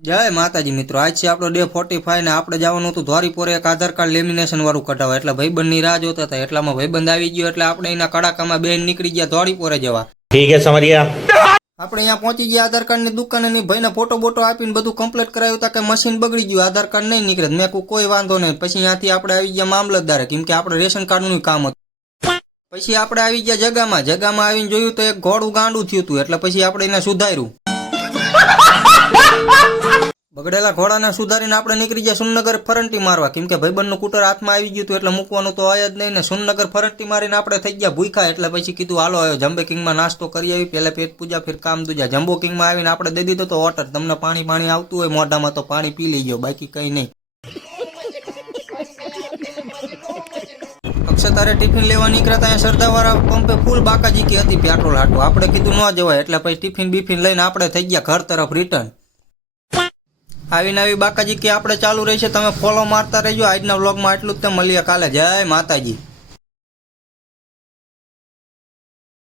જય માતાજી મિત્રો, આજ છે આપણો ડે 45 ને આપણે જવાનું હતું ધોરીપોરે એક આધાર કાર્ડ લેમિનેશન વાળું કઢાવવા. એટલે ભાઈબંધની રાહ જોતા હતા. એટલામાં ભાઈબંધ આવી ગયો એટલે આપણે એના કડાકામાં બેન નીકળી ગયા ધોરીપોરે જવા. ठीक है समझ गया। આપણે અહીંયા પહોંચી ગયા આધાર કાર્ડની દુકાને ની ભાઈને ફોટો બોટો આપીને બધું કમ્પ્લીટ કરાવ્યું હતા કે મશીન બગડી ગયું, આધાર કાર્ડ નહીં નીકળે. મેં કોઈ વાંધો નહીં. પછી ત્યાંથી આપણે આવી ગયા મામલતદારે, કેમ કે આપણે રેશન કાર્ડનું કામ હતું. પછી આપણે આવી ગયા જગામાં આવીને જોયું તો એક ઘોડું ગાંડું થયું હતું. એટલે પછી આપણે એને સુધાર્યું. બગડેલા ઘોડાને સુધારીને આપણે નીકળી ગયા સુનગર ફરંટી મારવા, કેમ કે ભાઈબંધનું કૂટર હાથમાં આવી ગયું હતું એટલે મૂકવાનું તો હોય જ નહીં ને. સુનગર ફરંટી મારીને આપણે થઈ ગયા ભૂખ્યા. એટલે પછી કીધું હાલો હવે જમ્બો કિંગમાં નાસ્તો કરી આવી, પહેલા પેટ પૂજા ફિર કામ દૂજા. જમ્બો કિંગમાં આવીને આપણે દઈ દીધો તો ઓર્ડર. તમને પાણી આવતું હોય મોઢામાં તો પાણી પી લેજો, બાકી કઈ નહીં. અક્ષતારે ટિફિન લેવા નીકળ્યા ત્યાં સરદારવાળા પંપે ફૂલ બાકાજી કે હતી પેટ્રોલ હાટું. આપણે કીધું ન જવાય એટલે પછી ટિફિન બીફિન લઈને આપણે થઈ ગયા ઘર તરફ રિટર્ન. આવીને આવી બાકાજી કે આપણે ચાલુ રહેશે, તમે ફોલો મારતા રહેજો. આજના વ્લોગમાં આટલું જ. તે મળીએ કાલે. જય માતાજી.